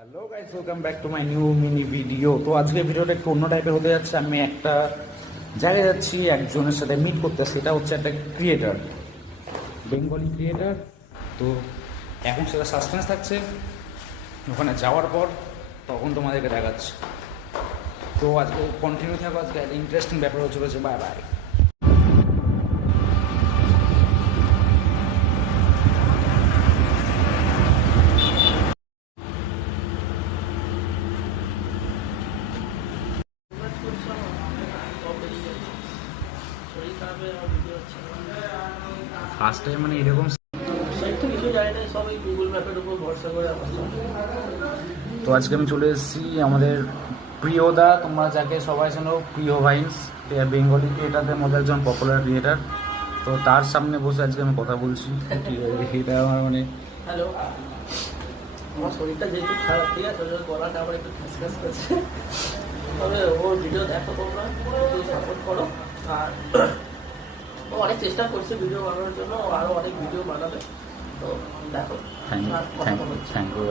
Hello guys, welcome back to my new mini video. তো আজকে ভিডিওটা একটু অন্য টাইপের হতে যাচ্ছে। আমি একটা জায়গায় যাচ্ছি, একজনের সাথে মিট করতে। সেটা হচ্ছে একটা ক্রিয়েটার, বেঙ্গলি ক্রিয়েটার। তো এখন সেটা সাসপেন্স থাকছে, ওখানে যাওয়ার পর তখন তোমাদেরকে দেখাচ্ছি। তো আজকে কন্টিনিউ থাকো, আজকে একটা ইন্টারেস্টিং ব্যাপার হয়ে চলেছে। Bye bye. ফার্স্ট টাইম মানে এরকম তো আজকে আমি চলে এসেছি আমাদের প্রিয়দা, তোমরা যাকে সবাই চেনো, প্রিয় ভাইন্স, বেঙ্গলি ক্রিয়েটারদের মধ্যে একজন পপুলার ক্রিয়েটার। তো তার সামনে বসে আজকে আমি কথা বলছি। এটা আমার মানে হ্যালো, আমার শরীরটা যেহেতু খারাপ, ঠিক আছে, ওই জন্য গলাটা আমার একটু খ্যাসখ্যাস করছে। তবে ওর ভিডিও দেখো, তোমরা একটু সাপোর্ট করো। আর ও অনেক চেষ্টা করছে ভিডিও বানানোর জন্য, ও আরও অনেক ভিডিও বানাবে। তো দেখো, থ্যাংক ইউ।